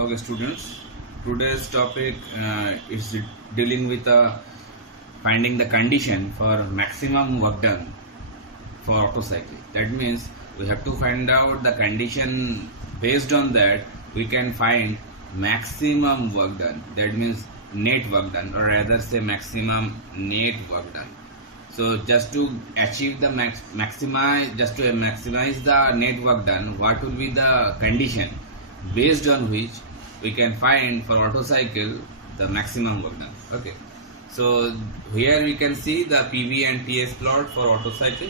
Okay, students. Today's topic is dealing with finding the condition for maximum work done for auto cycle. That means we have to find out the condition. Based on that, we can find maximum work done. That means net work done, or rather say maximum net work done. So just to achieve the maximize the net work done, what will be the condition based on which we can find for auto cycle the maximum work done. Okay, so here we can see the PV and TS plot for auto cycle.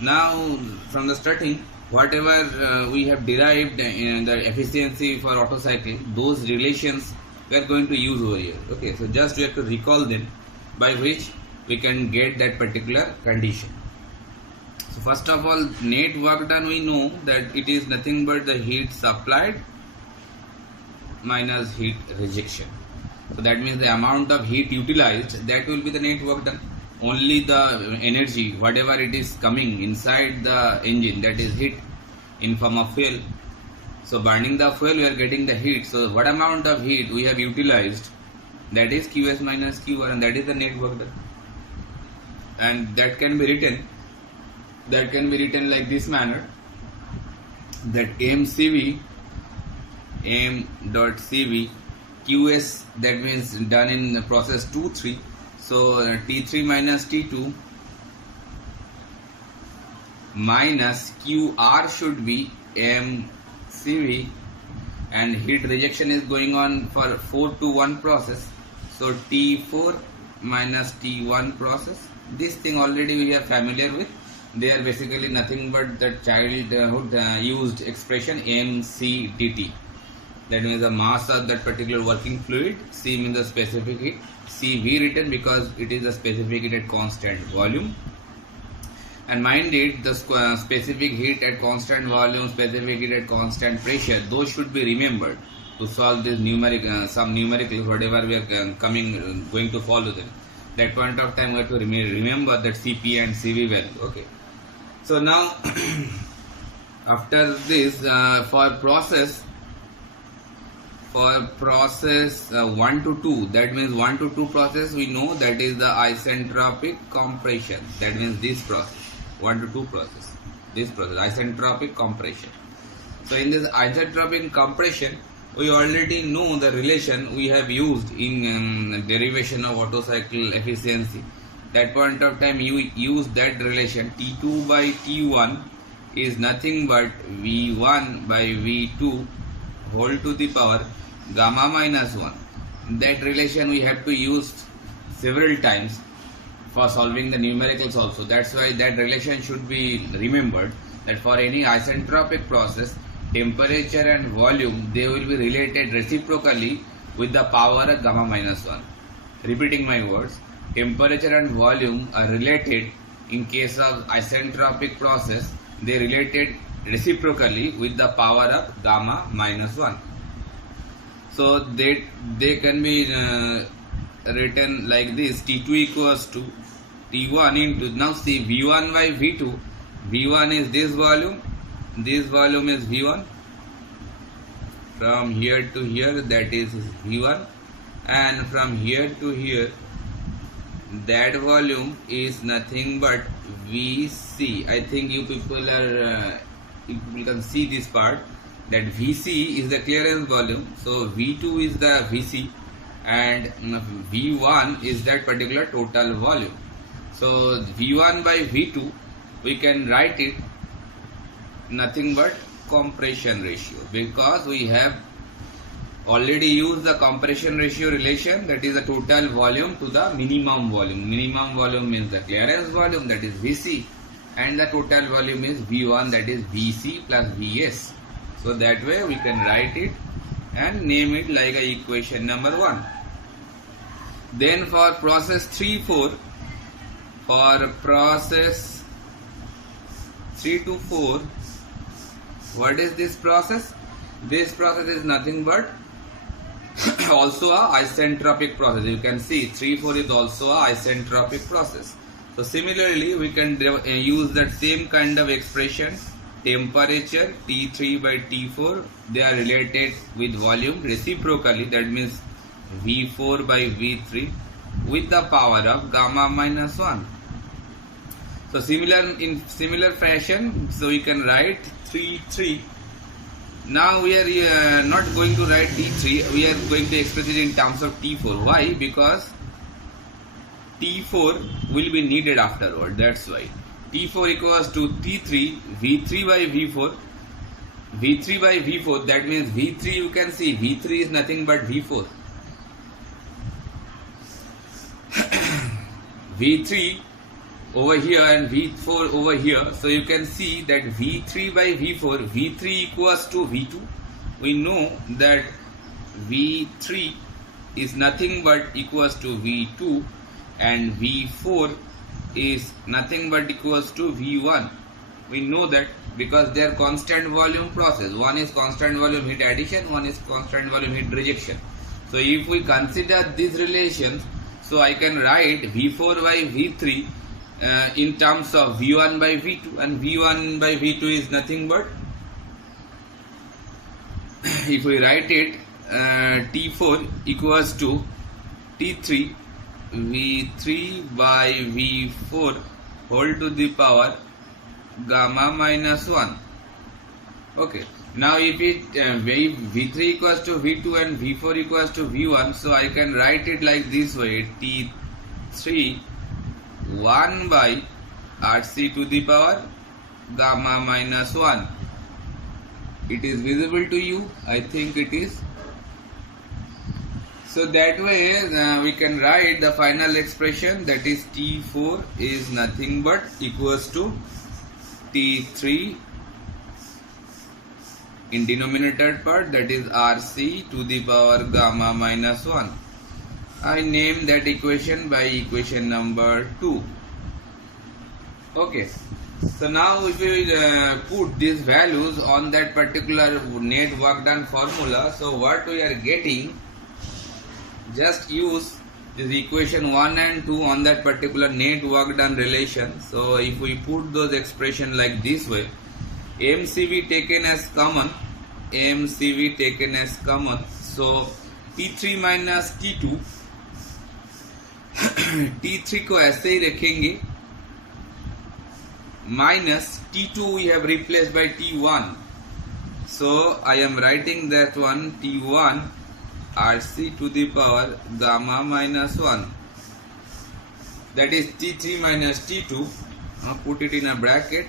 Now from the starting, whatever we have derived in the efficiency for auto cycle, those relations we are going to use over here. Okay, so just we have to recall them, by which we can get that particular condition. So first of all, net work done, we know that it is nothing but the heat supplied minus heat rejection. So that means the amount of heat utilized, that will be the net work done. Only the energy, whatever it is coming inside the engine, that is heat in form of fuel. So burning the fuel, we are getting the heat. So what amount of heat we have utilized, that is QS minus QR, and that is the net work done. And that can be written like this manner, that MCV M.CV QS, that means done in process 2-3. So T3 minus T2 minus QR should be MCV, and heat rejection is going on for 4-1 process. So T4 minus T1 process. This thing already we are familiar with. They are basically nothing but the childhood used expression MCDT. That means the mass of that particular working fluid. C means the specific heat. CV written because it is a specific heat at constant volume. And mind it, the specific heat at constant volume, specific heat at constant pressure, those should be remembered to solve this some numericals, whatever we are going to follow them. That point of time we have to remember that CP and CV value. Okay. So now after this, for process 1 to 2, that means 1 to 2 process, we know that is the isentropic compression. That means this process, 1 to 2 process, this process, isentropic compression. So in this isentropic compression, we already know the relation we have used in derivation of auto cycle efficiency. That point of time you use that relation, T2 by T1 is nothing but V1 by V2 whole to the power gamma minus 1. That relation we have to use several times for solving the numericals also. That's why that relation should be remembered, that for any isentropic process, temperature and volume, they will be related reciprocally with the power of gamma minus 1. Repeating my words, temperature and volume are related in case of isentropic process, they related reciprocally with the power of gamma minus 1. So they can be written like this, T2 equals to T1 into, now see, V1 by V2, V1 is this volume is V1, from here to here that is V1, and from here to here that volume is nothing but VC. I think you people can see this part, that VC is the clearance volume, so V2 is the VC and V1 is that particular total volume. So V1 by V2 we can write it nothing but compression ratio, because we have already used the compression ratio relation, that is the total volume to the minimum volume. Minimum volume means the clearance volume, that is VC, and the total volume is V1, that is VC plus VS. So that way we can write it and name it like a equation number 1. Then for process 3-4, for process 3 to 4, what is this process? This process is nothing but also a isentropic process. You can see 3-4 is also a isentropic process. So similarly we can use that same kind of expression temperature T3 by T4, they are related with volume reciprocally, that means V4 by V3 with the power of gamma minus 1. So in similar fashion, so we can write T3. Now we are not going to write T3, we are going to express it in terms of T4. Why? Because T4 will be needed afterward, that's why. T4 equals to T3, V3 by V4. V3 by V4, that means V3, you can see V3 is nothing but V4. V3 over here and V4 over here. So you can see that V3 by V4, V3 equals to V2. We know that V3 is nothing but equals to V2 and V4 is nothing but equals to V1. We know that because they are constant volume process. One is constant volume heat addition, one is constant volume heat rejection. So if we consider these relations, so I can write V4 by V3 in terms of V1 by V2, and V1 by V2 is nothing but, if we write it, T4 equals to T3 V3 by V4 whole to the power gamma minus 1. Okay. Now if it V3 equals to V2 and V4 equals to V1, so I can write it like this way: T3 1 by Rc to the power gamma minus 1. It is visible to you? I think it is. So that way we can write the final expression, that is T4 is nothing but equals to T3 in denominator part, that is Rc to the power gamma minus 1. I name that equation by equation number 2. Okay. So now if we put these values on that particular net work done formula, so what we are getting, just use this equation 1 and 2 on that particular net work done relation. So if we put those expressions like this way, MCV taken as common, MCV taken as common, so T3 minus T2, T3 को ऐसे ही रखेंगे, minus T2 we have replaced by T1. So I am writing that one T1 Rc to the power gamma minus 1. That is T3 minus T2. Put it in a bracket.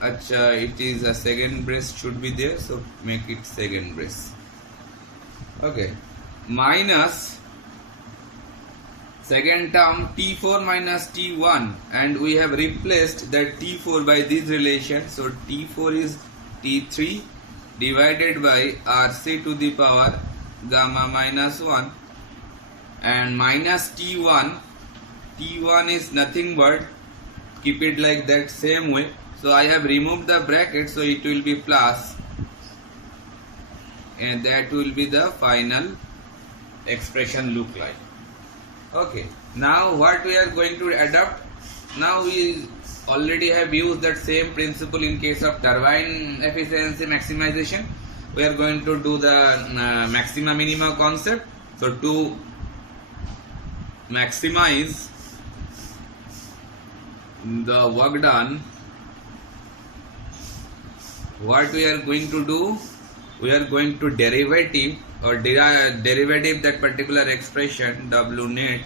Acha, it is a second brace should be there, so make it second brace. Okay. Minus second term T4 minus T1, and we have replaced that T4 by this relation. So T4 is T3 divided by Rc to the power gamma minus 1, and minus T1. T1 is nothing but, keep it like that same way. So I have removed the bracket, so it will be plus, and that will be the final expression look like. Okay, now what we are going to adopt, now we already have used that same principle in case of turbine efficiency maximization. We are going to do the maxima minima concept. So to maximize the work done, what we are going to do, we are going to derivative that particular expression W net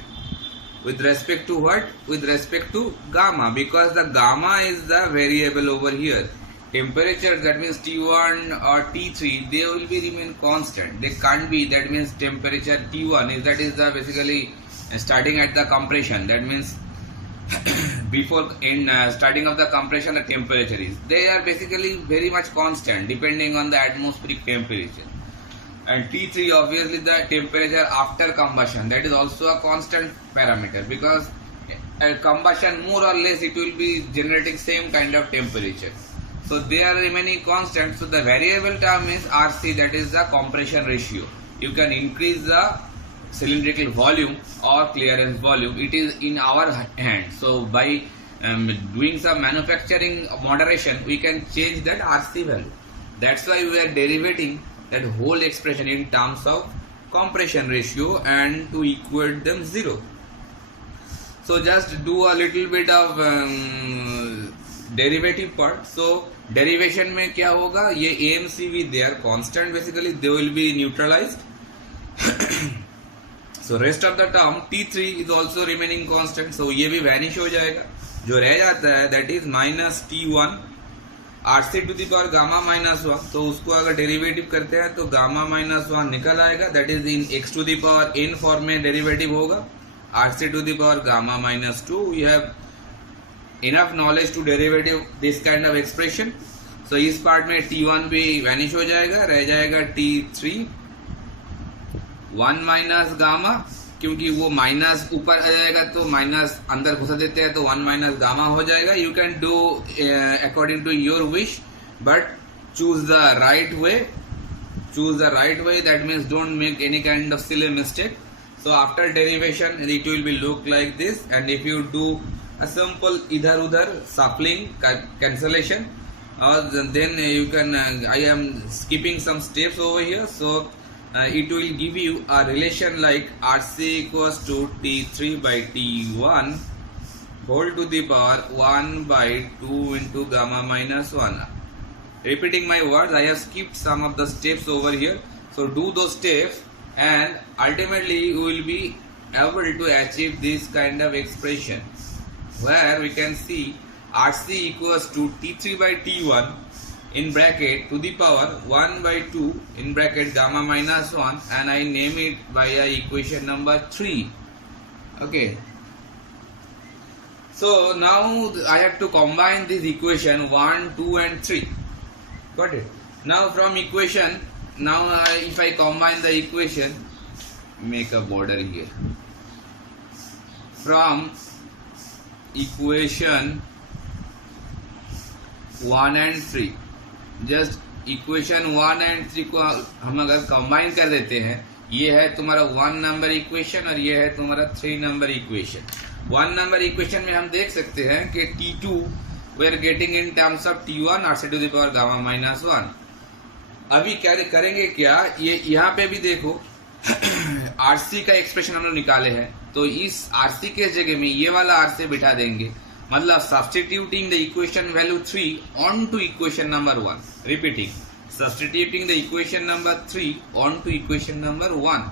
with respect to what? With respect to gamma, because the gamma is the variable over here. Temperature, that means T1 or T3, they will be remain constant. They can't be, that means temperature T1 is, that is the basically starting at the compression. That means before in starting of the compression the temperature is, they are basically very much constant depending on the atmospheric temperature. And T3 obviously the temperature after combustion, that is also a constant parameter, because combustion more or less it will be generating same kind of temperature. So they are remaining constant. So the variable term is Rc, that is the compression ratio. You can increase the cylindrical volume or clearance volume. It is in our hand. So by doing some manufacturing moderation, we can change that RC value. That's why we are derivating that whole expression in terms of compression ratio and to equate them 0. So just do a little bit of derivative part. So derivation में क्या होगा, ये AMCV they are constant, basically they will be neutralized. So rest of the term T3 is also remaining constant, so ये भी vanish हो जाएगा. जो रह जाता है that is minus T1 RC to the power gamma minus 1. तो उसको अगर डेरिवेटिव करते हैं तो गामा माइनस 1 निकल आएगा, that is in x to the power n form में डेरिवेटिव होगा. RC to the power gamma minus 2. We have enough knowledge to derivative this kind of expression. So इस पार्ट में T1 भी vanish हो जाएगा, रह जाएगा T3 1 माइनस गामा, क्योंकि वो माइनस ऊपर आ जाएगा तो माइनस अंदर घुसा देते हैं तो 1 माइनस गामा हो जाएगा. You can do according to your wish, but choose the right way. That means don't make any kind of silly mistake. So after derivation it will be look like this, and if you do a simple idhar udhar shuffling cancellation, then you can I am skipping some steps over here. So it will give you a relation like RC equals to T3 by T1 whole to the power 1 by 2 into gamma minus 1. Repeating my words, I have skipped some of the steps over here. So do those steps and ultimately you will be able to achieve this kind of expression, where we can see RC equals to T3 by T1 in bracket to the power 1 by 2 in bracket gamma minus 1, and I name it by equation number 3. Okay. So now I have to combine this equation 1, 2 and 3. Got it? Now from equation, if I combine the equation, make a border here. From equation 1 and 3, just equation 1 and 3 को हम अगर combine कर देते हैं, ये है तुम्हारा 1 number equation और ये है तुम्हारा 3 नंबर इक्वेशन. 1 नंबर इक्वेशन में हम देख सकते हैं कि T2 we are getting in terms of T1 RC to the power gamma minus 1. अभी क्या करेंगे, क्या ये यहाँ पे भी देखो RC का एक्सप्रेशन हम लोग निकाले हैं, तो इस RC के जगह में ये वाला RC बिठा देंगे, मतलब substituting the equation value 3 onto equation number 1. Repeating, substituting the equation number 3 onto equation number 1.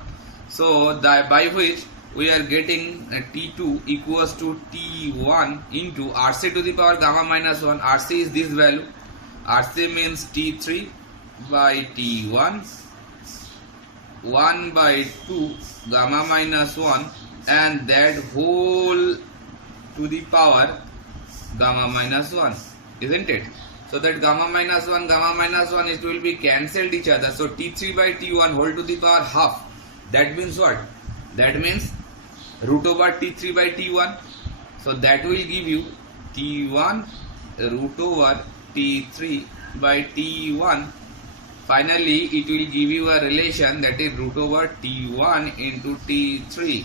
So by which we are getting T2 equals to T1 into RC to the power gamma minus 1. RC is this value. RC means T3 by T1, 1 by 2 gamma minus 1, and that whole to the power gamma minus 1, isn't it? So that gamma minus 1, it will be cancelled each other. So T3 by T1 whole to the power half. That means what? That means root over T3 by T1. So that will give you T1 root over T3 by T1. Finally, it will give you a relation that is root over T1 into T3.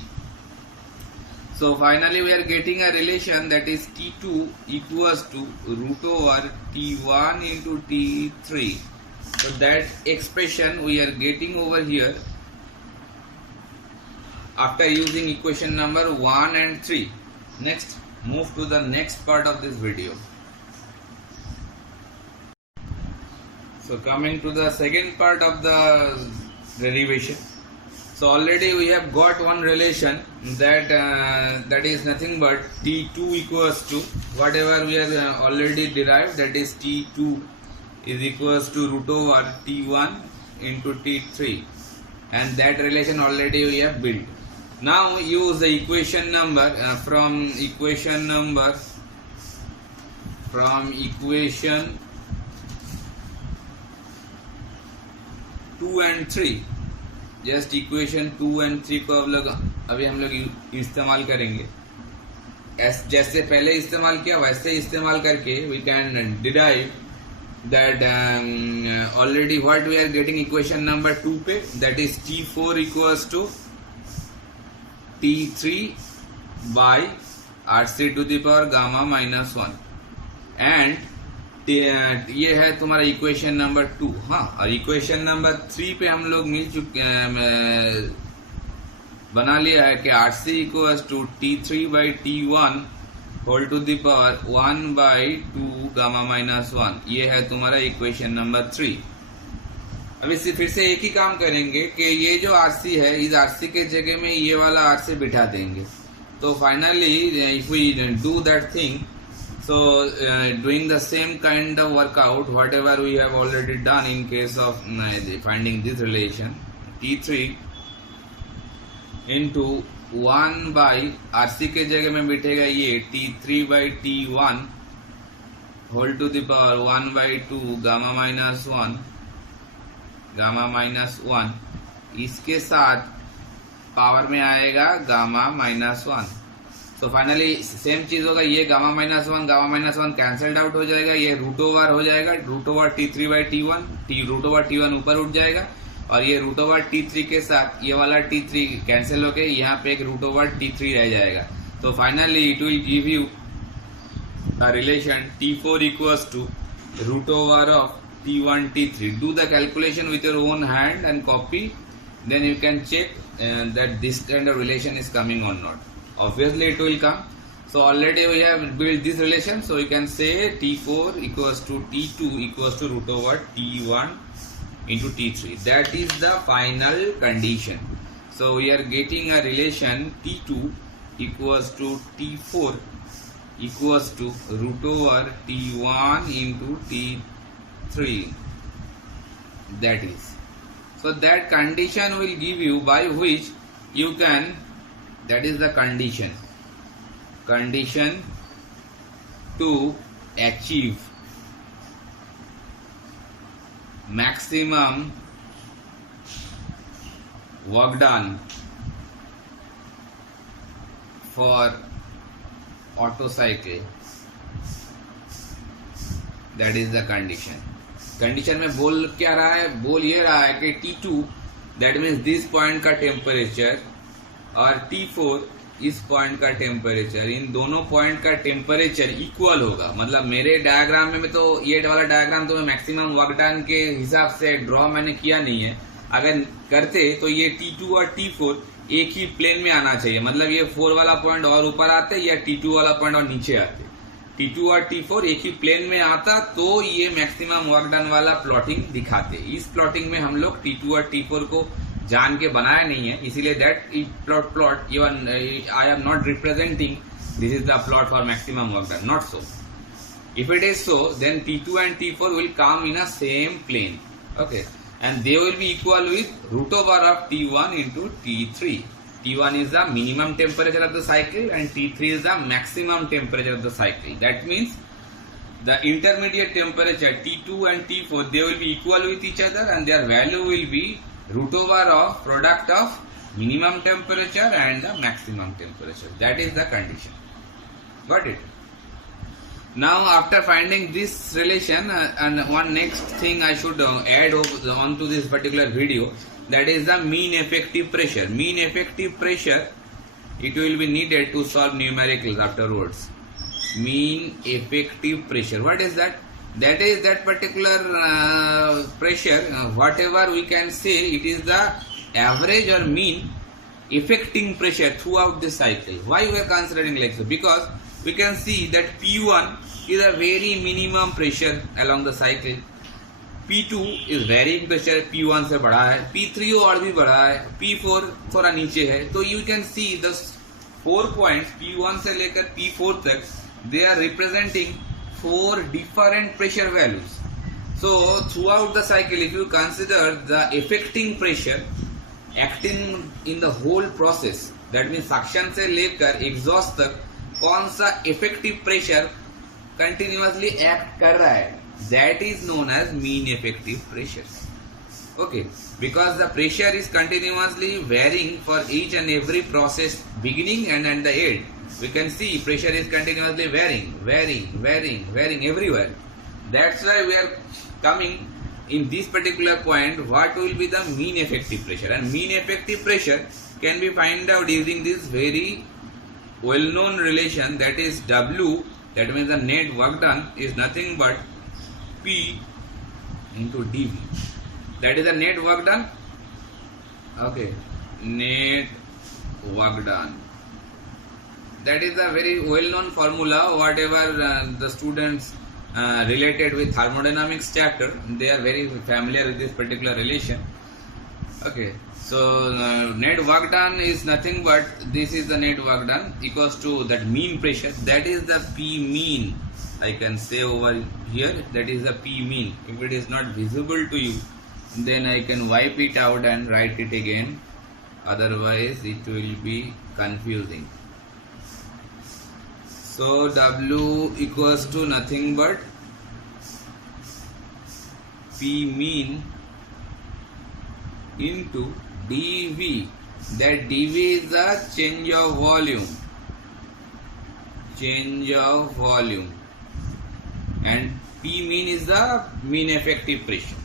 So finally we are getting a relation that is T2 equals to root over T1 into T3. So that expression we are getting over here after using equation number 1 and 3. Next, move to the next part of this video. So coming to the second part of the derivation. So already we have got one relation that that is nothing but T2 equals to whatever we have already derived, that is T2 is equals to root over T1 into T3, and that relation already we have built. Now use the equation number from equation 2 and 3. Just equation 2 and 3 को अभी हम लोग इस्तेमाल करेंगे. जैसे पहले इस्तेमाल किया वैसे इस्तेमाल करके we can derive that already what we are getting equation number 2 पे, that is T4 equals to T3 by RC to the power gamma minus 1 and ये है तुम्हारा इक्वेशन नंबर 2। हाँ, और इक्वेशन नंबर 3 पे हम लोग मिल चुके बना लिया है कि RC equals to T3 by T1 whole to the power 1 by 2 gamma minus 1। ये है तुम्हारा इक्वेशन नंबर 3। अब इससे फिर से एक ही काम करेंगे कि ये जो RC है, इस RC के जगह में ये वाला RC बिठा देंगे। तो finally if we do that thing, so doing the same kind of workout whatever we have already done in case of finding this relation, T3 into 1 by RC के जगह में बिठेगा ये T3 by T1 whole to the power 1 by 2 gamma minus 1, इसके साथ power में आएगा gamma minus 1। तो finally same चीज होगा, ये गामा माइनस 1 कैंसल्ड आउट हो जाएगा, ये रूट ओवर हो जाएगा, root over T3 by T1, root over T1 ऊपर उठ जाएगा, और ये रूट ओवर T3 के साथ ये वाला T3 कैंसिल होके यहाँ पे एक रूट ओवर T3 रह जाएगा। तो finally it will give you a relation T4 equals to root over of T1 T3। Do the calculation with your own hand and copy, then you can check that this kind of relation is coming or not. Obviously it will come. So already we have built this relation, so you can say T4 equals to T2 equals to root over T1 into T3. That is the final condition. So we are getting a relation T2 equals to T4 equals to root over T1 into T3. That is. So that condition will give you by which you can, that is the condition to achieve maximum work done for Otto cycle. That is the condition. Condition में बोल क्या रहा है? बोल ये रहा है कि T2 that means this point का टेम्परेचर और T4 इस पॉइंट का टेम्परेचर, इन दोनों पॉइंट का टेम्परेचर इक्वल होगा। मतलब मेरे डायग्राम में तो ये वाला डायग्राम तो मैं मैक्सिमम वर्क डन के हिसाब से ड्रॉ मैंने किया नहीं है। अगर करते तो ये T2 और T4 एक ही प्लेन में आना चाहिए, मतलब ये 4 वाला पॉइंट और ऊपर आते या T2 वाला पॉइंट और नीचे आते। T2 और T4 एक ही प्लेन में आता तो ये मैक्सिमम वर्क डन वाला प्लॉटिंग दिखाते। इस प्लॉटिंग में हम लोग T2 और T4 को जान के बनाया नहीं है, इसीलिए that plot even I am not representing this is the plot for maximum work done, not so. If it is so then T2 and T4 will come in a same plane, okay, and they will be equal with root over of T1 into T3. T1 is the minimum temperature of the cycle and T3 is the maximum temperature of the cycle. That means the intermediate temperature T2 and T4, they will be equal with each other and their value will be root over of product of minimum temperature and the maximum temperature. That is the condition. Got it? Now after finding this relation, and one next thing I should add on to this particular video, that is the mean effective pressure. Mean effective pressure, it will be needed to solve numericals afterwards. Mean effective pressure, what is that? That is that particular pressure, whatever we can say, it is the average or mean affecting pressure throughout the cycle. Why we are considering like so? Because we can see that P1 is a very minimum pressure along the cycle. P2 is varying pressure, P1 से बड़ा है, P3 और भी बड़ा है, P4 थोड़ा नीचे है। तो you can see the 4 points P1 से लेकर P4 तक, they are representing 4 different pressure values. So throughout the cycle, if you consider the affecting pressure acting in the whole process, that means suction से लेकर exhaust तक कौन सा effective pressure continuously act कर रहा है, that is known as mean effective pressure. Okay, because the pressure is continuously varying for each and every process beginning and at the end. We can see pressure is continuously varying everywhere. That's why we are coming in this particular point, what will be the mean effective pressure, and mean effective pressure can be find out using this very well-known relation, that is W, that means the net work done is nothing but P into dV. That is the net work done. Okay, net work done. That is a very well-known formula. Whatever the students related with thermodynamics chapter, they are very familiar with this particular relation. Okay, so net work done is nothing but this is the net work done equals to that mean pressure. That is the P mean. I can say over here that is the P mean. If it is not visible to you, then I can wipe it out and write it again. Otherwise, it will be confusing. So W equals to nothing but P mean into dV. That dV is the change of volume. Change of volume. And P mean is the mean effective pressure.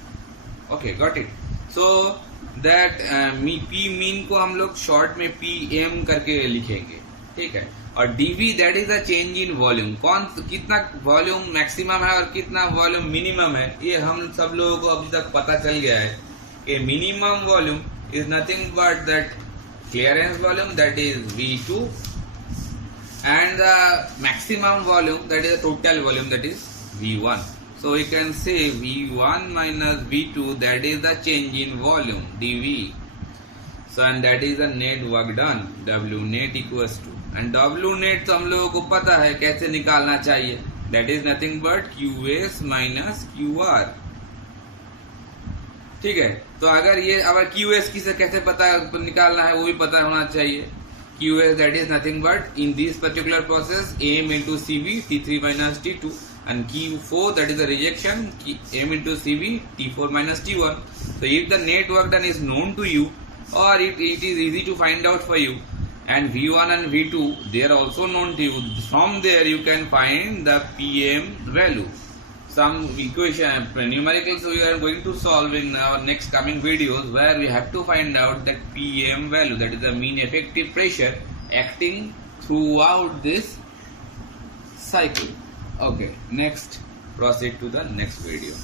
Okay, got it. So that P mean को हम लोग short में PM करके लिखेंगे, ठीक है. और dV that is the change in volume. कौन कितना वॉल्यूम मैक्सिमम है और कितना वॉल्यूम मिनिमम है, ये हम सब लोगों को अभी तक पता चल गया है कि minimum volume is nothing but that clearance volume, that is V2, and the maximum volume, that is the total volume, that is V1. So we can say V1 minus V2, that is the change in volume dV. So and that is the net work done, W net equals to, and W net तो हम लोगों को पता है कैसे निकालना चाहिए, that is nothing but QS minus QR. ठीक है. तो अगर ये अब QS किसे कैसे पता निकालना है वो भी पता होना चाहिए. QS that is nothing but in this particular process M into CV T3 minus T2, and Q4 that is the rejection M into CV T4 minus T1. So if the net work done is known to you, or it is easy to find out for you, and V1 and V2 they are also known to you, from there you can find the PM value. Some equation numericals we are going to solve in our next coming videos, where we have to find out that PM value, that is the mean effective pressure acting throughout this cycle. Okay, next proceed to the next video.